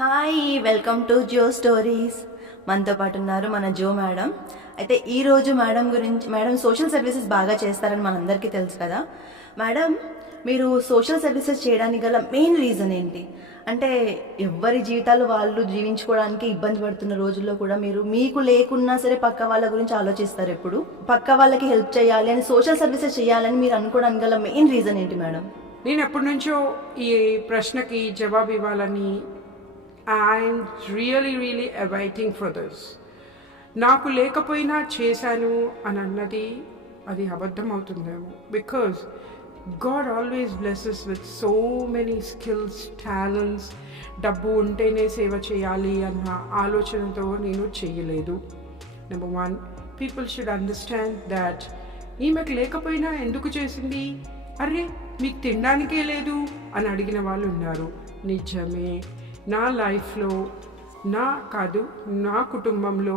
Hi welcome to జో stories. మనతో పాటు ఉన్నారు మన జో మేడం. అయితే ఈరోజు మేడం సోషల్ సర్వీసెస్ బాగా చేస్తారని మనందరికీ తెలుసు కదా. మేడం, మీరు సోషల్ సర్వీసెస్ చేయడానికి గల మెయిన్ రీజన్ ఏంటి? అంటే ఎవరి జీవితాలు వాళ్ళు జీవించుకోవడానికి ఇబ్బంది పడుతున్న రోజుల్లో కూడా మీరు మీకు లేకున్నా సరే పక్క వాళ్ళ గురించి ఆలోచిస్తారు. ఎప్పుడు పక్క వాళ్ళకి హెల్ప్ చేయాలి అని, సోషల్ సర్వీసెస్ చేయాలని మీరు అనుకోవడానికి గల మెయిన్ రీజన్ ఏంటి మేడం? నేను ఎప్పటి నుంచో ఈ ప్రశ్నకి జవాబు ఇవ్వాలని I'm really awaiting for this. నాకు లేకపోయినా చేశాను అని అన్నది అది అబద్ధం అవుతుందేమో. Because God always blesses with so many skills, talents. డబ్బు ఉంటేనే సేవ చేయాలి అన్న ఆలోచనతో నేను చేయలేదు. నెంబర్ 1, పీపుల్ షుడ్ అండర్స్టాండ్ దాట్ ఈమెకు లేకపోయినా ఎందుకు చేసింది, అరే మీకు తినడానికే లేదు అని అడిగిన వాళ్ళు ఉన్నారు. నిజమే, నా లైఫ్లో నా కుటుంబంలో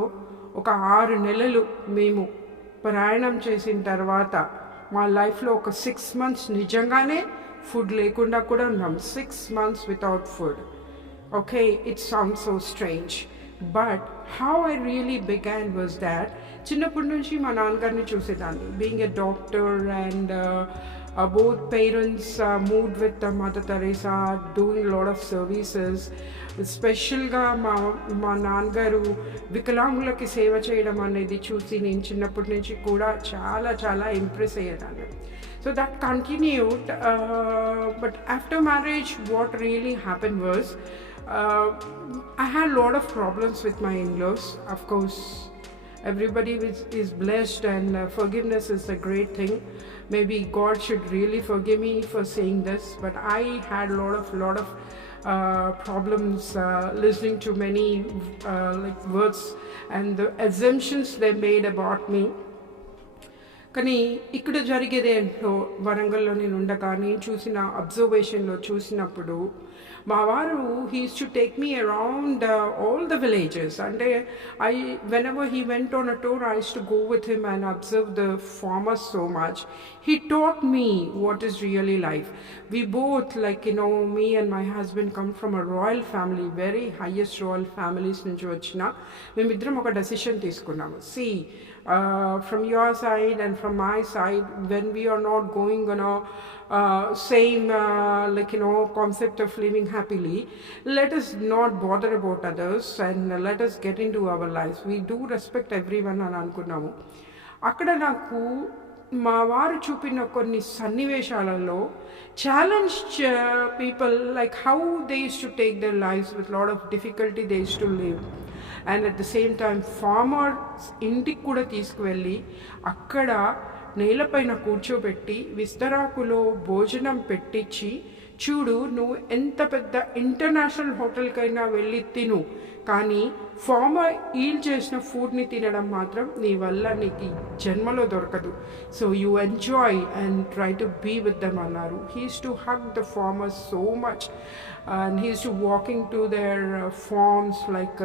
ఒక 6 నెలలు మేము ప్రయాణం చేసిన తర్వాత మా లైఫ్లో ఒక 6 months నిజంగానే ఫుడ్ లేకుండా కూడా ఉన్నాం. 6 months without food. Okay, it sound so strange, but how I really began was that చిన్నప్పటి నుంచి మా నాన్నగారిని చూసేదాన్ని. Being a doctor and both parents moved with Mother Teresa, doing a lot of services. స్పెషల్గా మా నాన్నగారు వికలాంగులకి సేవ చేయడం అనేది చూసి నేను చిన్నప్పటి నుంచి కూడా చాలా ఇంప్రెస్ అయ్యేదాన్ని. So that continued, but after marriage what really happened was I had a lot of problems with my in-laws. Of course, everybody is blessed and forgiveness is a great thing. Maybe God should really forgive me for saying this, but I had a lot of problems listening to many like words and the assumptions they made about me. కానీ ఇక్కడ జరిగేది ఏంటో, వరంగల్లో నేను ఉండగా నేను చూసిన అబ్జర్వేషన్లో చూసినప్పుడు మా వారు he used to take me around all the villages. అంటే whenever he went on a tour, I used to go with him and observe the farmers so much. He taught me what is really life. We both, me and my husband come from a royal family, very highest royal families నుంచి వచ్చిన మేమిద్దరం ఒక డెసిషన్ తీసుకున్నాము. See, from your side and from my side, when we are not going on a same concept of living happily, let us not bother about others and let us get into our lives. We do respect everyone అని అనుకున్నాము. అక్కడ నాకు మా వారు చూపిన కొన్ని సన్నివేశాలలో challenge people, like how they use to take their lives with lot of difficulty they use to live. And at the same time farmers ఇంటికి కూడా తీసుకువెళ్ళి అక్కడ నేలపైన కూర్చోబెట్టి విస్తరాకులో భోజనం పెట్టించి, చూడు నువ్వు ఎంత పెద్ద ఇంటర్నేషనల్ హోటల్కైనా వెళ్ళి తిను, కానీ ఫార్మర్ ఈల్ చేసిన ఫుడ్ని తినడం మాత్రం నీ వల్ల నీకు జన్మలో దొరకదు. So you enjoy and try to be with them అన్నారు. He use to hug the farmers so much and he used to walking to their farms, like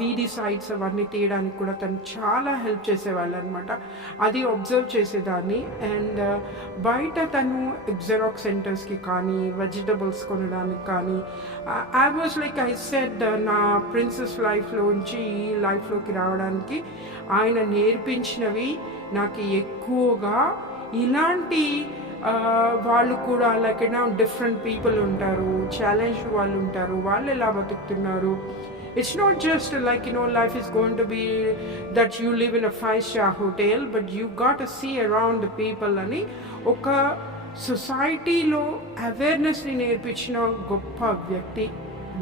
వీడి సైడ్స్ అవన్నీ తీయడానికి కూడా తను చాలా హెల్ప్ చేసేవాళ్ళు అనమాట. అది అబ్జర్వ్ చేసేదాన్ని. అండ్ బయట తను ఎగ్జెరాక్స్ సెంటర్స్కి కానీ వెజిటబుల్స్ కొనడానికి కానీ, I was like I said, నా ప్రిన్సెస్ లైఫ్లోంచి ఈ లైఫ్లోకి రావడానికి ఆయన నేర్పించినవి నాకు ఎక్కువగా ఇలాంటి వాళ్ళు కూడా డిఫరెంట్ పీపుల్ ఉంటారు, ఛాలెంజ్ వాళ్ళు ఉంటారు, వాళ్ళు ఎలా బతుకుతున్నారు. It's not just life is going to be that you live in a 5-star hotel, but you got to see around the people అని ఒక సొసైటీలో అవేర్నెస్ని నేర్పించిన గొప్ప వ్యక్తి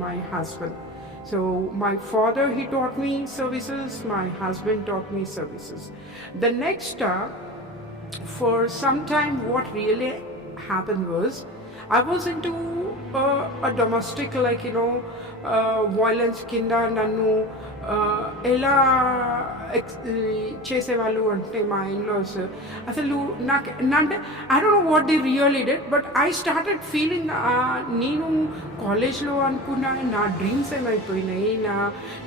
my husband. So my father, he taught me services, my husband taught me services. The next for some time what really happened was I was into a domestic violence kinda nannu ఎలా చేసేవాళ్ళు అంటే మా ఇన్లాస్ అసలు నాకు అంటే I don't know what the really did, but I started feeling నేను కాలేజ్లో అనుకున్న నా డ్రీమ్స్ ఏమైపోయినాయి,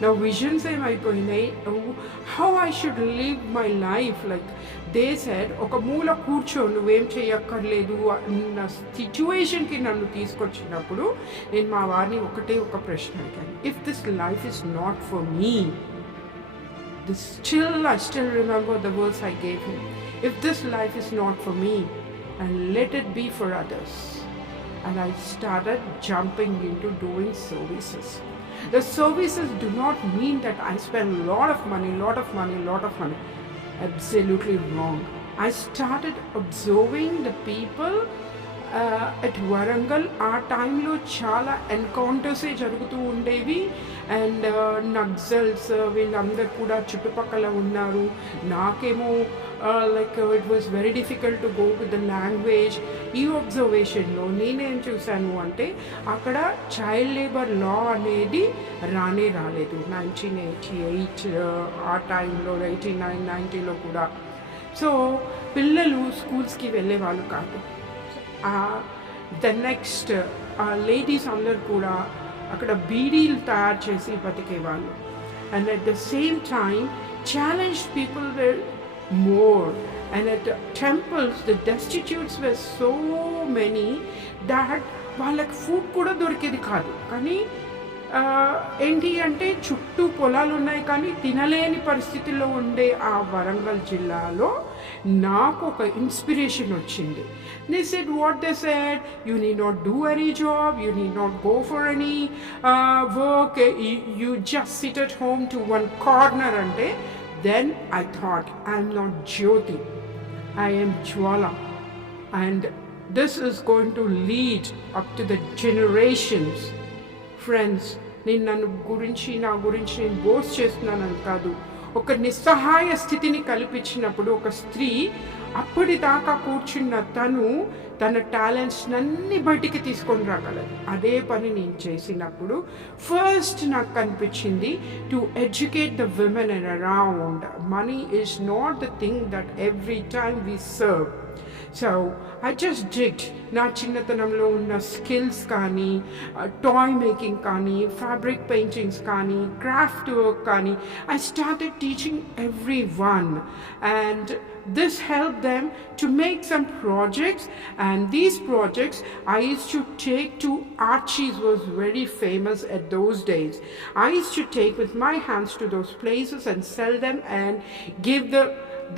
నా విజన్స్ ఏమైపోయినాయి, how I should live my life. Like they said ఒక మూల కూర్చో నువ్వేం చేయక్కర్లేదు అన్న సిచ్యువేషన్కి నన్ను తీసుకొచ్చినప్పుడు నేను మా వారిని ఒక ప్రశ్న అడిగాను, if this life is not for me, I still remember the words I gave him, if this life is not for me, and let it be for others. And I started jumping into doing services. The services do not mean that I spend a lot of money. Absolutely wrong. I started observing the people at Warangal. ఆ టైంలో చాలా ఎన్కౌంటర్సే జరుగుతూ ఉండేవి అండ్ నక్సల్స్ వీళ్ళందరూ కూడా చుట్టుపక్కల ఉన్నారు. నాకేమో like it was very difficult to go with the language. ఈ అబ్జర్వేషన్లో నేనేం చూశాను అంటే అక్కడ చైల్డ్ లేబర్ లా అనేది రాలేదు 1988 ఆ టైంలో 89-90లో కూడా. సో పిల్లలు స్కూల్స్కి వెళ్ళేవాళ్ళు కాదు. ద నెక్స్ట్ లేడీస్ అందరు కూడా అక్కడ బీడీలు తయారు చేసి బతికేవాళ్ళు. And at the same time challenge people were more. And at temples the destitutes were so many that వాళ్ళకి ఫుడ్ కూడా దొరికేది కాదు. కానీ ఏంటి అంటే చుట్టూ పొలాలు ఉన్నాయి కానీ తినలేని పరిస్థితుల్లో ఉండే ఆ వరంగల్ జిల్లాలో నాకు ఒక ఇన్స్పిరేషన్ వచ్చింది. They said what they said, you need not do any job, you need not go for any work, you just sit at home to one corner ante. Then I thought, I am not Jyoti, I am Jwala, and this is going to lead up to the generations. Friends, నేను నా గురించి నేను బోస్ట్ చేస్తున్నానని కాదు. ఒక నిస్సహాయ స్థితిని కల్పించినప్పుడు ఒక స్త్రీ అప్పటిదాకా కూర్చున్న తన టాలెంట్స్ అన్ని బయటికి తీసుకొని రాగలదు. అదే పని నేను చేసినప్పుడు ఫస్ట్ నాకు కనిపించింది to educate the women and around. Money is not the thing that every time we serve. So I just did నా చిన్నతనంలో ఉన్న స్కిల్స్ కానీ, టాయ్ మేకింగ్ కానీ, ఫ్యాబ్రిక్ పెయింటింగ్స్ కానీ, క్రాఫ్ట్ వర్క్ కానీ, I started teaching every one. And this helped them to make some projects, and these projects I used to take to Archie's, was very famous at those days. I used to take with my hands to those places and sell them and give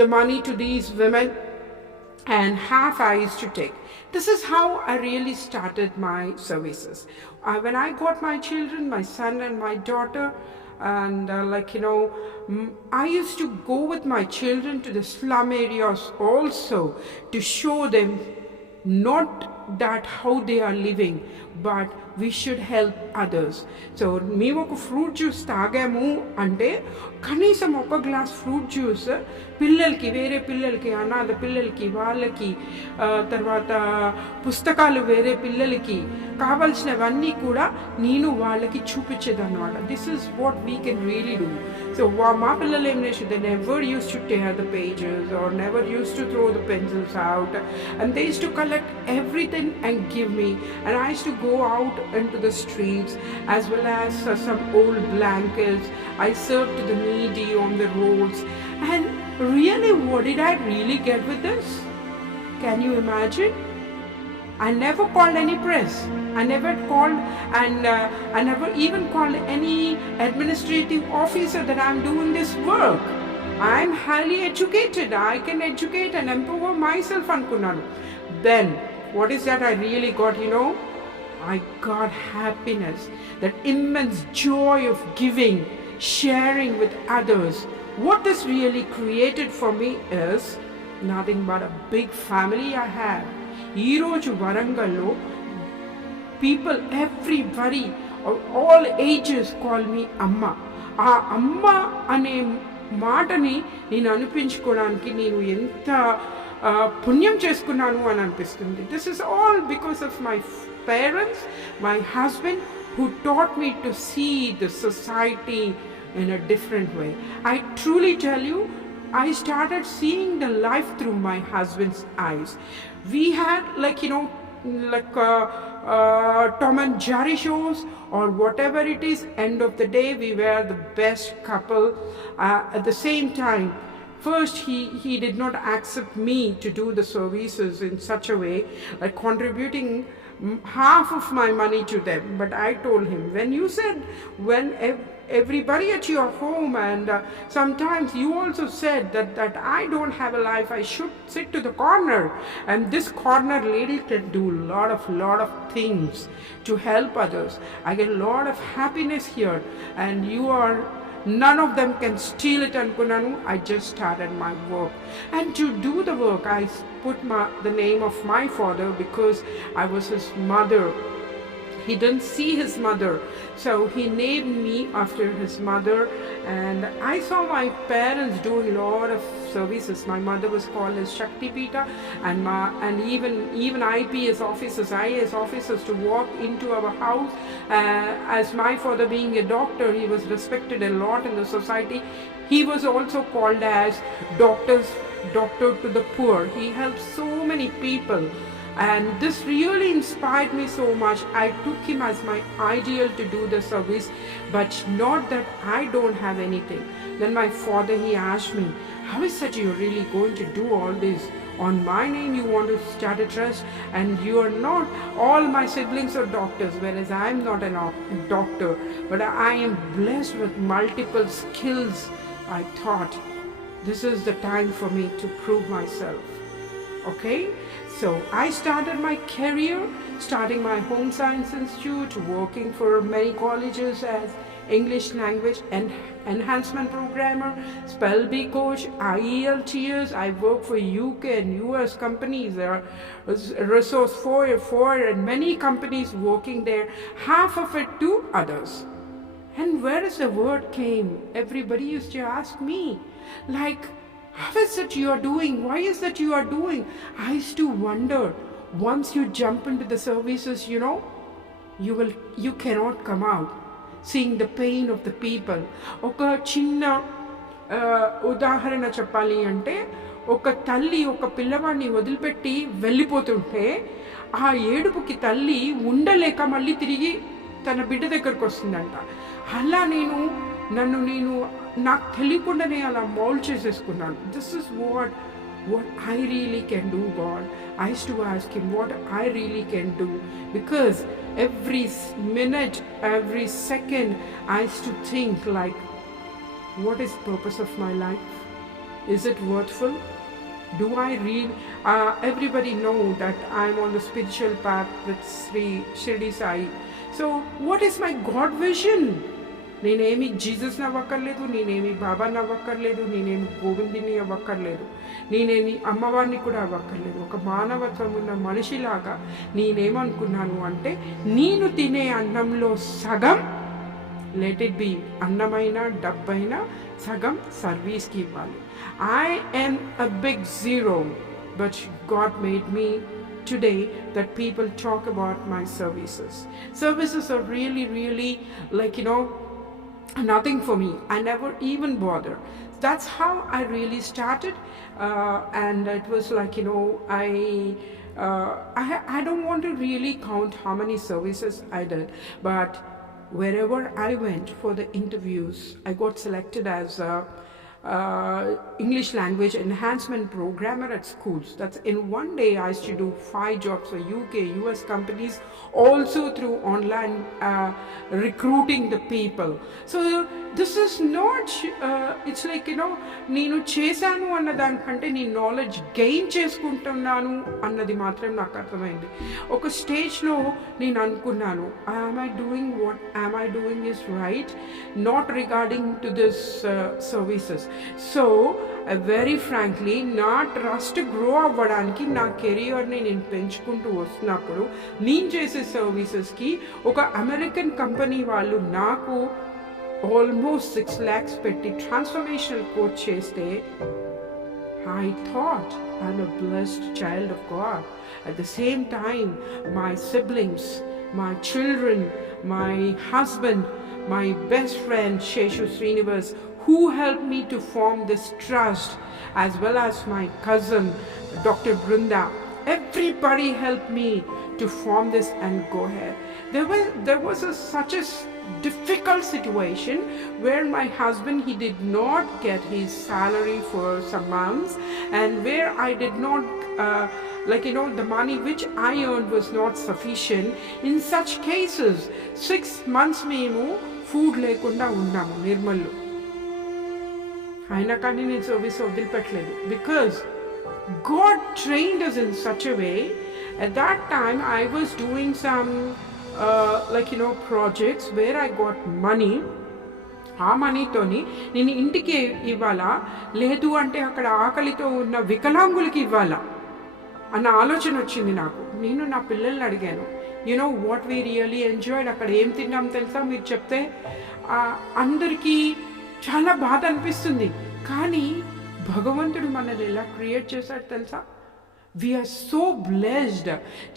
the money to these women, and half I used to take. This is how I really started my services. When I got my children, my son and my daughter, and I used to go with my children to the slum areas also to show them not that how they are living, but we should help others. So మేము ఒక fruit juice తాగాము అంటే కనీసం ఒక glass fruit juice పిల్లలకి, వేరే పిల్లలకి, అనాథ పిల్లలకి, వాళ్ళకి, తర్వాత పుస్తకాలు వేరే పిల్లలకి కావాల్సినవన్నీ కూడా నేను వాళ్ళకి చూపించేదన్నమాట. This is what we can really do. So మా పిల్లలు ఏం చేసి they never use to tear the pages or never used to throw the pencils out, and they used to collect everything and give me, and I used to go out into the streets as well as some old blankets I served to the needy on the roads. And really, what did I really get with this? Can you imagine? I never called any press. I never called, and I never even called any administrative officer that I'm doing this work. I'm highly educated. I can educate and empower myself ankunnanu. Then what is that I really got, I got happiness, that immense joy of giving, sharing with others. What this really created for me is nothing but a big family I have. Ee roju Varangallo, people, everybody of all ages call me Amma. ఆ అమ్మ అనే మాటని నేను అనిపించుకోవడానికి నేను ఎంత పుణ్యం చేసుకున్నాను అని అనిపిస్తుంది. This is all because of my parents, my husband, who taught me to see the society in a different way. I truly tell you, I started seeing the life through my husband's eyes. We had Tom and Jerry shows or whatever it is. End of the day, we were the best couple. At the same time, first he did not accept me to do the services in such a way, like contributing half of my money to them. But I told him, when you said, everybody at your home, and sometimes you also said that I don't have a life, I should sit to the corner, and this corner lady can do lot of things to help others. I get a lot of happiness here, and none of them can steal it. And I just started my work, and to do the work I put the name of my father, because I was his mother. He didn't see his mother, so he named me after his mother. And I saw my parents do a lot of services. My mother was called as Shakti Pita, and even IPS officers, IAS officers to walk into our house. As my father being a doctor, he was respected a lot in the society. He was also called as doctor to the poor. He helped so many people. And this really inspired me so much. I took him as my ideal to do the service, but not that I don't have anything. Then my father, he asked me, how is that you're really going to do all this? On my name you want to start a trust, and you are not, all my siblings are doctors, whereas I am not a doctor, but I am blessed with multiple skills. I thought, this is the time for me to prove myself. Okay, so I started my career, starting my home science institute, working for many colleges as English language and enhancement programmer, spell bee coach, IELTS. I work for UK and US companies. There are Resource 4 and many companies working there, half of it to others. And where is the word came? Everybody used to ask me, like, how is it you are doing? Why is that you are doing? I used to wonder. Once you jump into the services, you cannot come out. Seeing the pain of the people. ఒక చిన్న ఉదాహరణ చెప్పాలి అంటే, ఒక తల్లి ఒక పిల్లవాడిని వదిలిపెట్టి వెళ్ళిపోతుంటే ఆ ఏడుపుకి తల్లి ఉండలేక మళ్ళీ తిరిగి తన బిడ్డ దగ్గరకు వస్తుందంట. అలా నేను నాకు తెలియకుండానే అలా మౌల్డ్ చేసేసుకున్నాను. This is what I really can do, God. I used to ask him what I really can do, because every minute, every second I used to think like, what is the purpose of my life? Is it worthful? Do I really everybody know that I'm on the spiritual path with Sri Shirdi Sai. So what is my God vision? నేనేమి జీసస్ని అవ్వక్కర్లేదు, నేనేమి బాబాని అవ్వక్కర్లేదు, నేనేమి గోవిందుని అవ్వక్కర్లేదు, నేనేమి అమ్మవారిని కూడా అవ్వక్కర్లేదు. ఒక మానవత్వం ఉన్న మనిషిలాగా నేనేమనుకున్నాను అంటే, నేను తినే అన్నంలో సగం, లెట్ ఇట్ బి అన్నమైనా డబ్బైనా, సగం సర్వీస్కి ఇవ్వాలి. I am a big zero, but God made me today that people talk about my services. Services are really, really nothing for me. I never even bother. That's how I really started, and it was I don't want to really count how many services I did, but wherever I went for the interviews, I got selected as a English language enhancement programmer at schools. That's in one day I used to do 5 jobs for UK, US companies, also through online recruiting the people. So this is not, it's like, నేను చేశాను అన్న దానికంటే నేను knowledge gain చేసుకుంటున్నాను అన్నది మాత్రం నాకు అర్థమైంది. ఒక స్టేజ్లో నేను అనుకున్నాను, am I doing is right, not regarding to this services. So very frankly, నా ట్రస్ట్ గ్రో అవ్వడానికి, నా కెరియర్ని నేను పెంచుకుంటూ వస్తున్నప్పుడు, నేను చేసే సర్వీసెస్కి ఒక అమెరికన్ కంపెనీ వాళ్ళు నాకు almost 6 lakhs పెట్టి ట్రాన్స్ఫర్మేషనల్ కోచ్ చేస్తే, I thought I'm a blessed child of God. At the same time, my siblings, my children, my husband, my best friend Sheshu Srinivas, who helped me to form this trust, as well as my cousin Dr. Brunda. Everybody helped me to form this and go ahead. There was such a difficult situation where my husband, he did not get his salary for some months, and where I did not the money which I earned was not sufficient. In such cases 6 months మేము food లేకుండా ఉన్నాము నిర్మల్లో. అయినా కానీ నేను service వదిలిపెట్టలేదు, because God trained us in such a way. At that time I was doing some projects where I got money. ఆ మనీతోని నేను ఇంటికి ఇవ్వాలా, లేదు అంటే అక్కడ ఆకలితో ఉన్న వికలాంగులకి ఇవ్వాలా అన్న ఆలోచన వచ్చింది నాకు. నేను నా పిల్లల్ని అడిగాను, వాట్ వీ రియలీ ఎంజాయ్డ్, అక్కడ ఏం తిన్నాం తెలుసా, మీరు చెప్తే అందరికీ చాలా బాధ అనిపిస్తుంది. కానీ భగవంతుడు మనల్ని ఎలా క్రియేట్ చేశాడు తెలుసా? We are so blessed.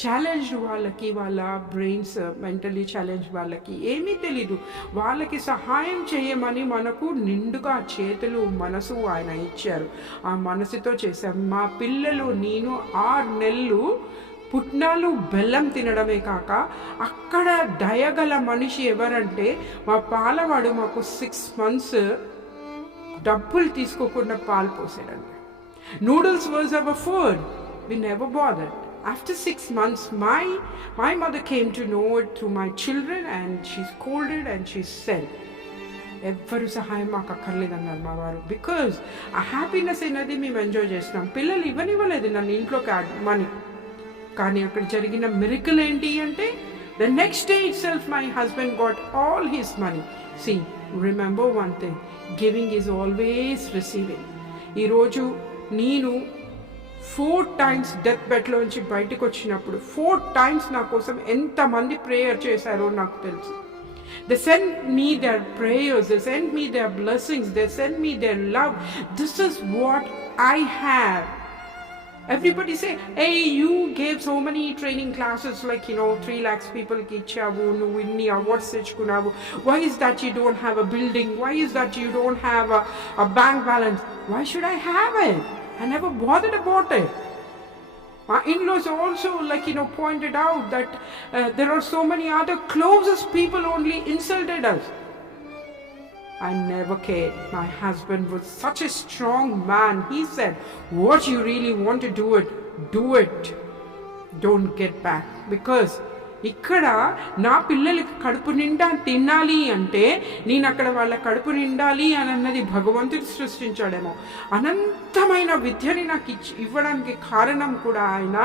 ఛాలెంజ్డ్ వాళ్ళకి, వాళ్ళ బ్రెయిన్స్ మెంటలీ ఛాలెంజ్ వాళ్ళకి ఏమీ తెలీదు, వాళ్ళకి సహాయం చేయమని మనకు నిండుగా చేతులు మనసు ఆయన ఇచ్చారు. ఆ మనసుతో చేశాం. మా పిల్లలు, నేను 6 నెలలు పుట్నాలు బెల్లం తినడమే కాక, అక్కడ దయగల మనిషి ఎవరంటే మా పాలవాడు మాకు 6 months డబ్బులు తీసుకోకుండా పాలు పోసాడండి. Noodles was our food. We never bothered. After 6 months, my mother came to know it through my children, and she scolded and she said, ఎవ్వరు సహాయం మాకు అక్కర్లేదన్నారు మా వారు, బికాజ్ ఆ హ్యాపీనెస్ అనేది మేము ఎంజాయ్ చేస్తున్నాం. పిల్లలు ఇవ్వనివ్వలేదు నన్ను ఇంట్లోకి మనీ. కానీ అక్కడ జరిగిన మిరకల్ ఏంటి అంటే, the next day itself my husband got all his money. See, remember one thing, giving is always receiving. ఈరోజు నేను 4 times డెత్ బెడ్లోంచి బయటకు వచ్చినప్పుడు 4 times నా కోసం ఎంతమంది ప్రేయర్ చేశారో నాకు తెలుసు. They sent me their prayers, they sent me their blessings, they sent me their love. This is what I have. Everybody say, hey, you gave so many training classes, 3 lakhs people ki ichavu, nu inni awards techukunavu. Why is that you don't have a building? Why is that you don't have a bank balance? Why should I have it? I never bothered about it. My in-laws also pointed out that there are so many other closest people only insulted us. I never cared. My husband was such a strong man. He said, what you really want to do it. Don't get back. Because ఇక్కడ నా పిల్లలకి కడుపు నిండా తినాలి అంటే నేను అక్కడ వాళ్ళ కడుపు నిండాలి అని అన్నది భగవంతుడు సృష్టించాడేమో. అనంతమైన విద్యని నాకు ఇవ్వడానికి కారణం కూడా ఆయన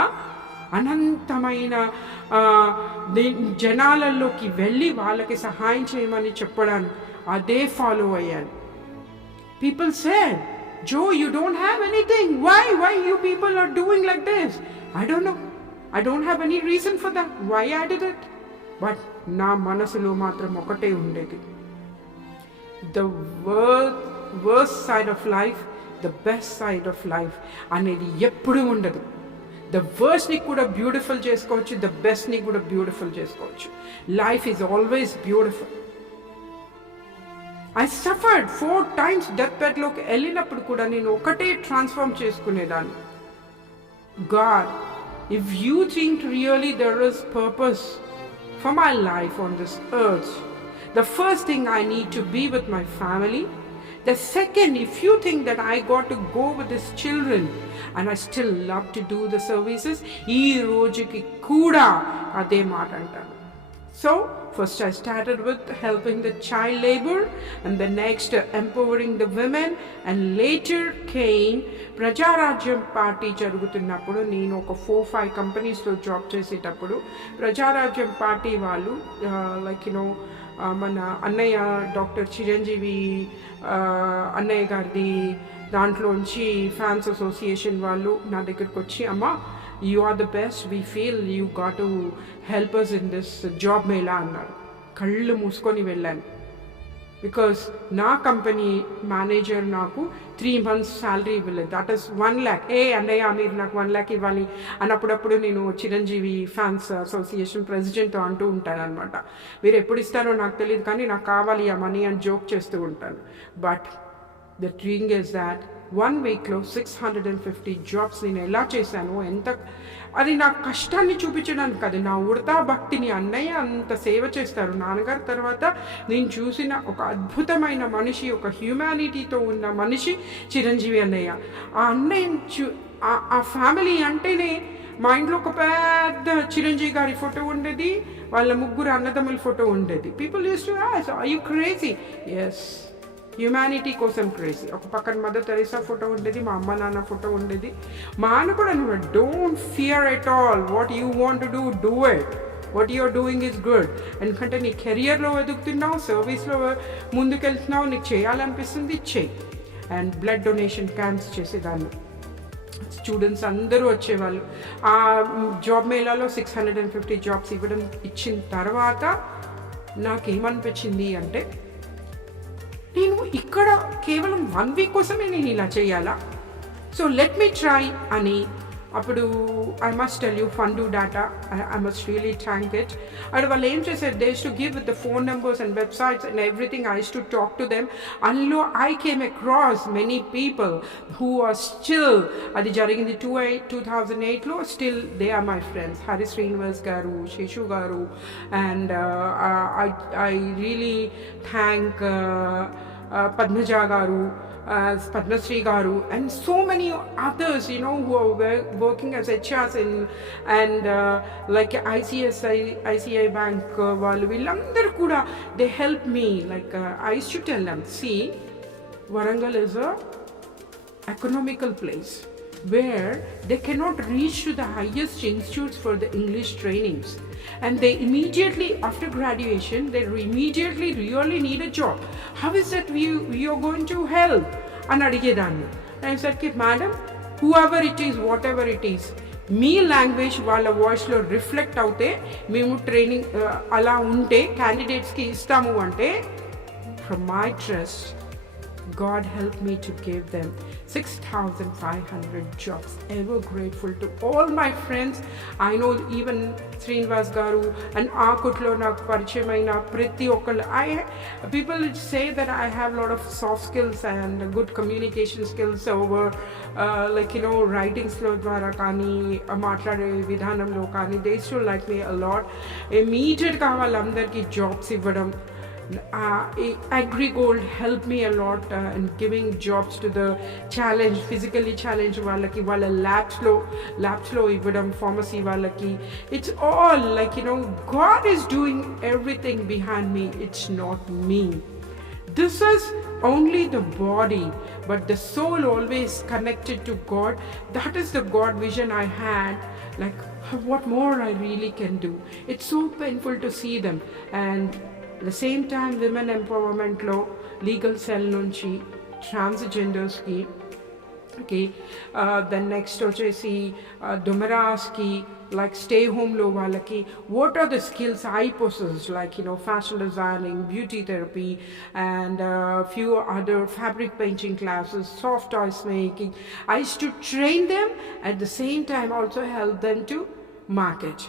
అనంతమైన జనాలలోకి వెళ్ళి వాళ్ళకి సహాయం చేయమని చెప్పడానికి అదే ఫాలో అయ్యాను. People said, Joe, you don't have anything. Why you people are doing like this? I don't know. I don't have any reason for that. Why I did it? But నా మనసులో మాత్రం ఒకటే ఉండేది. The worst side of life, the best side of life అనేది ఎప్పుడూ ఉండదు. The worst ని కూడా బ్యూటిఫుల్ చేసుకోవచ్చు, the best ని కూడా బ్యూటిఫుల్ చేసుకోవచ్చు. Life is always beautiful. I suffered 4 times death బెడ్లోకి వెళ్ళినప్పుడు కూడా నేను ఒకటే ట్రాన్స్ఫార్మ్ చేసుకునేదాన్ని. God, if you think really there is purpose for my life on this earth, the first thing I need to be with my family. The second, if you think that I got to go with these children and I still love to do the services, ee rojuki kuda ade మాట అంటాను. So first I started with helping the child labor, and the next empowering the women, and later came Prajarajyam party జరుగుతున్నప్పుడు నేను ఒక 4-5 కంపెనీస్లో జాబ్ చేసేటప్పుడు ప్రజారాజ్యం పార్టీ వాళ్ళు మన అన్నయ్య డాక్టర్ చిరంజీవి అన్నయ్య గారిది దాంట్లోంచి ఫ్యాన్స్ అసోసియేషన్ వాళ్ళు నా దగ్గరికి వచ్చి, అమ్మ, you are the best, we feel you got to help us in this job Mela అన్నారు. కళ్ళు మూసుకొని వెళ్ళాను. బికాస్ నా కంపెనీ మేనేజర్ నాకు 3 months శాలరీ ఇవ్వలేదు. దట్ ఈస్ 1 lakh. అన్నయ్య మీరు నాకు 1 lakh ఇవ్వాలి అని అప్పుడప్పుడు నేను చిరంజీవి ఫ్యాన్స్ అసోసియేషన్ ప్రెసిడెంట్తో అంటూ ఉంటాను అనమాట. మీరు ఎప్పుడు ఇస్తారో నాకు తెలియదు కానీ నాకు కావాలి ఆ మనీ అని జోక్ చేస్తూ ఉంటాను. But the thing is that 1 weekలో 650 జాబ్స్ నేను ఎలా చేశాను, అది నా కష్టాన్ని చూపించడానికి కాదు, నా ఉడతా భక్తిని. అన్నయ్య అంత సేవ చేస్తారు. నాన్నగారి తర్వాత నేను చూసిన ఒక అద్భుతమైన మనిషి, ఒక హ్యూమానిటీతో ఉన్న మనిషి చిరంజీవి అన్నయ్య. ఆ అన్నయ్య ఆ ఫ్యామిలీ అంటేనే మా ఇంట్లో ఒక పెద్ద చిరంజీవి గారి ఫోటో ఉండేది, వాళ్ళ 3 అన్నదమ్ముల ఫోటో ఉండేది. People use to ask, are you crazy? Yes, humanity కోసం క్రేజీ. ఒక పక్కన మదర్ తెరీసా ఫోటో ఉండేది, మా అమ్మ నాన్న ఫోటో ఉండేది. మా అన్న కూడా అన్నమాట, don't fear at all, what you want to do it, what you're doing is good. ఎందుకంటే నీ కెరియర్లో ఎదుగుతున్నావు, సర్వీస్లో ముందుకెళ్తున్నావు, నీకు చేయాలనిపిస్తుంది, చెయ్యి. అండ్ బ్లడ్ డొనేషన్ క్యాంప్స్ చేసేదాన్ని. స్టూడెంట్స్ అందరూ వచ్చేవాళ్ళు. ఆ జాబ్ మేళాలో 650 జాబ్స్ ఇచ్చిన తర్వాత నాకేమనిపించింది అంటే, నేను ఇక్కడ కేవలం 1 week కోసమే నేను ఇలా చేయాలా? సో లెట్ మీ ట్రై అని. అప్పుడు I must tell you, fund data, I must really thank it. And వాళ్ళు ఏం చేశారు, they to give with the phone numbers and websites and everything. I to talk to them. అందులో I came across many people who are still, అది జరిగింది 2008లో, still they are my friends. Hari Srinivas garu, Seshu garu, and I really thank Padmaja garu, Padmasri Garu, and so many others, who are working as HRs and like ICICI Bank, villandaru kuda, they help me. Like I used to tell them, see, Warangal is a economical place where they cannot reach to the highest institutes for the English trainings, and they immediately after graduation they immediately really need a job. How is that we are going to help? And adigedanni, and I said, madam, whoever it is, whatever it is, మీ లాంగ్వేజ్ వాళ్ళ వాయిస్లో రిఫ్లెక్ట్ అవుతే మేము ట్రైనింగ్ అలా ఉంటే క్యాండిడేట్స్కి ఇస్తాము అంటే, from my trust, God helped me to give them 6,500 jobs. Ever grateful to all my friends. I know even Srinivas Garu and Akutlo నాకు పరిచయమైన ప్రతి ఒక్కళ్ళు. People say that I have a lot of soft skills and good communication skills over writings లో ద్వారా కానీ మాట్లాడే విధానంలో కానీ. They still like me a lot. Immediately వాళ్ళందరికీ జాబ్స్ ఇవ్వడం. Agrigold helped me a lot in giving jobs to the physically challenged వాళ్ళకి, వాళ్ళ ల్యాబ్స్లో ఇవ్వడం, ఫార్మసీ వాళ్ళకి. It's all God is doing everything behind me. It's not me. This is only the body, but the soul always connected to God. That is the God vision I had. Like, what more I really can do. It's so painful to see them. And at the same time, women empowerment law, legal cell nunchi, transgenders ki, then next వచ్చేసి domaras ki, like stay home lo వాళ్ళకి, what are the skills I possess, like fashion designing, beauty therapy, and few other fabric painting classes, soft toys making. I used to train them, at the same time also help them to market.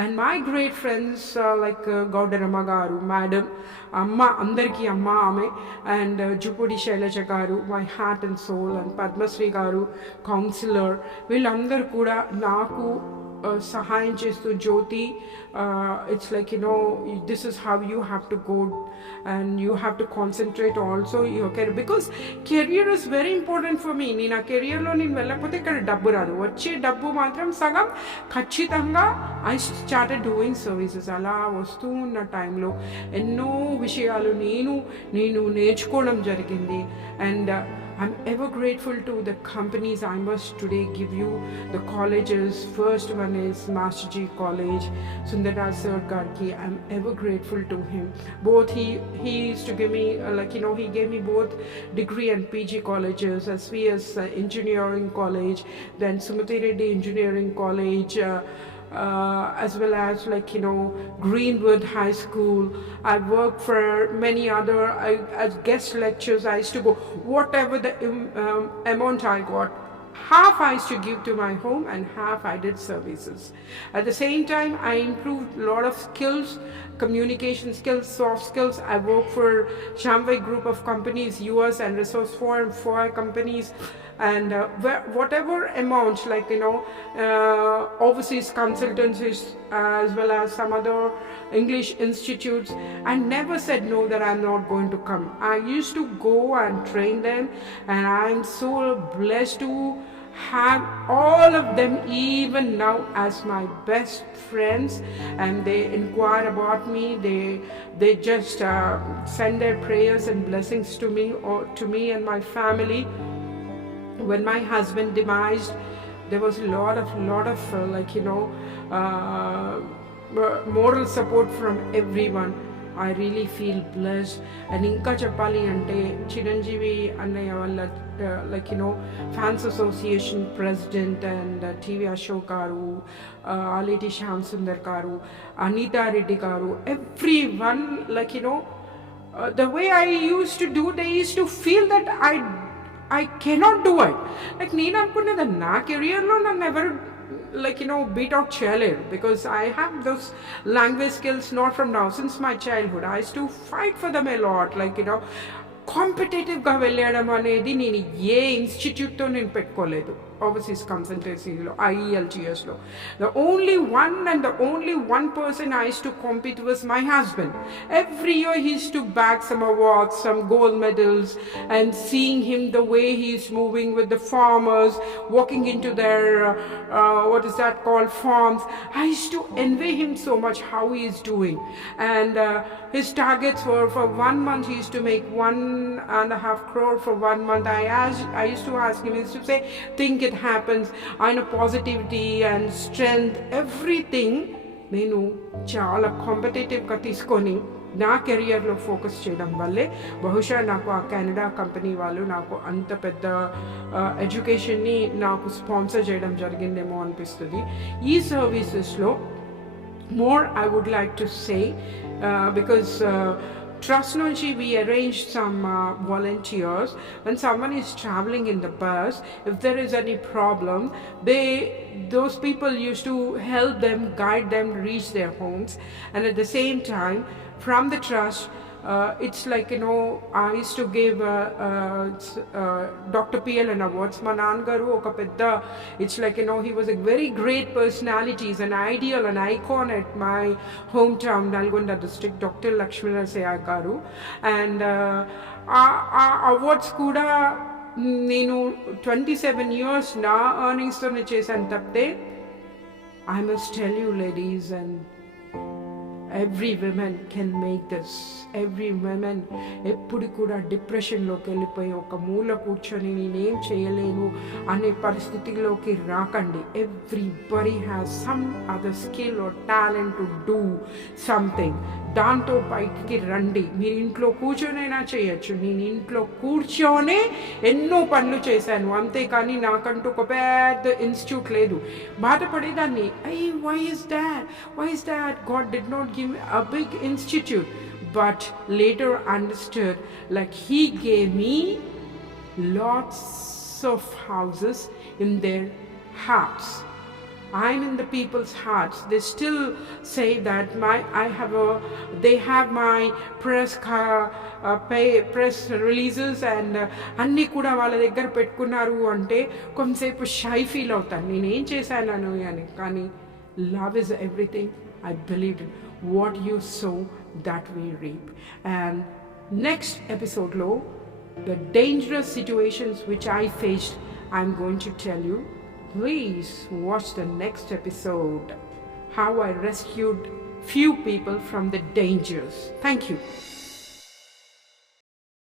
And my great friends like Gaudarama Garu, Madam, Amma, Andarki Amma Ame, and Jupudi Shailaja Garu, my heart and soul, and Padmasri Garu, counselor, వీళ్ళందరూ కూడా నాకు సహాయం చేస్తూ, జ్యోతి, it's like this is how you have to go, and you have to concentrate also your career, because career is very important for me. నేను ఆ కెరియర్లో నేను వెళ్ళకపోతే ఇక్కడ డబ్బు రాదు. వచ్చే డబ్బు మాత్రం సగం ఖచ్చితంగా ఐ స్టార్టెడ్ డూయింగ్ సర్వీసెస్. అలా వస్తూ ఉన్న టైంలో ఎన్నో విషయాలు నేను నేర్చుకోవడం జరిగింది. And I'm ever grateful to the companies. I must today give you the colleges. First one is Master G College, Sundarraj Sir Garki. I'm ever grateful to him. Both he used to give me he gave me both degree and PG colleges, SVS Engineering College, then Sumati Reddy Engineering College, as well as Greenwood High School. I worked for many other as guest lectures. I used to go, whatever the amount I got, half I used to give to my home and half I did services. At the same time, I improved a lot of skills, communication skills, soft skills. I worked for Shamway Group of companies, US and Resource Forum, 4 companies, and whatever amount, overseas consultancies, as well as some other English institutes, I never said no that I'm not going to come. I used to go and train them, and I'm so blessed to have all of them even now as my best friends, and they inquire about me. They just send their prayers and blessings to me and my family. When my husband demised, there was a lot of moral support from everyone. I really feel blessed. And inka cheppali ante Chiranjeevi annaya valla fans association president and TV Ashok garu, Aleti Shyam Sundar garu, Anita Reddy garu, everyone, the way I used to do, they used to feel that I cannot do it. నేను అనుకునేది నా కెరియర్లో నన్ను ఎవరు beat out చేయలేరు, because I have those language skills not from now, since my childhood. I used to fight for them a lot. కాంపిటేటివ్గా వెళ్ళడం అనేది నేను ఏ ఇన్స్టిట్యూట్తో నేను పెట్టుకోలేదు. overseas consultancy, IELTS. The only one person I used to compete was my husband. Every year he used to bag some awards, some gold medals, and seeing him the way he's moving with the farmers, walking into their, farms. I used to envy him so much how he is doing. And his targets were for 1 month, he used to make 1.5 crore for 1 month. I used to ask him, he used to say, think it happens. I know positivity and strength, everything. నేను చాలా కాంపిటేటివ్గా తీసుకొని నా కెరియర్లో ఫోకస్ చేయడం వల్లే బహుశా నాకు ఆ కెనడా కంపెనీ వాళ్ళు నాకు అంత పెద్ద ఎడ్యుకేషన్ని నాకు స్పాన్సర్ చేయడం జరిగిందేమో అనిపిస్తుంది. ఈ సర్వీసెస్లో more I would like to say, because Trust Nunchi, we arranged some volunteers. When someone is traveling in the bus, if there is any problem, those people used to help them, guide them to reach their homes. And at the same time, from the trust, it's like, I used to give Dr. PLN awards. Ma nangaru oka pedda, it's like, he was a very great personality. He's an ideal, an icon at my hometown, Nalgonda district, Dr. Lakshminarayaseya garu. And awards kuda nenu 27 years na earnings tone chesanu tapte, I must tell you, ladies, and every woman can make this. Every woman ఎప్పుడు కూడా డిప్రెషన్లోకి వెళ్ళిపోయి ఒక మూల కూర్చొని నేనేం చేయలేను అనే పరిస్థితిలోకి రాకండి. Everybody has some other skill or talent to do something. దాంతో బయటికి రండి. మీరు ఇంట్లో కూర్చొనైనా చేయొచ్చు. నేను ఇంట్లో కూర్చొనే ఎన్నో పనులు చేశాను, అంతేకాని నాకంటూ ఒక పెద్ద ఇన్స్టిట్యూట్ లేదు. బాధపడేదాన్ని, why is that God did not give me a big institute. But later understood, like he gave me lots of houses in their hearts. I'm in the people's hearts. They still say that they have my press releases and అన్నీ కూడా వాళ్ళ దగ్గర పెట్టుకున్నారు అంటే కొంతసేపు shy feel అవుతాను, నేనేం చేశాను అని. కానీ love is everything. I believed in what you sow, that we reap. And next episode lo, the dangerous situations which I faced, I'm going to tell you. Please watch the next episode, how I rescued few people from the dangers. Thank you.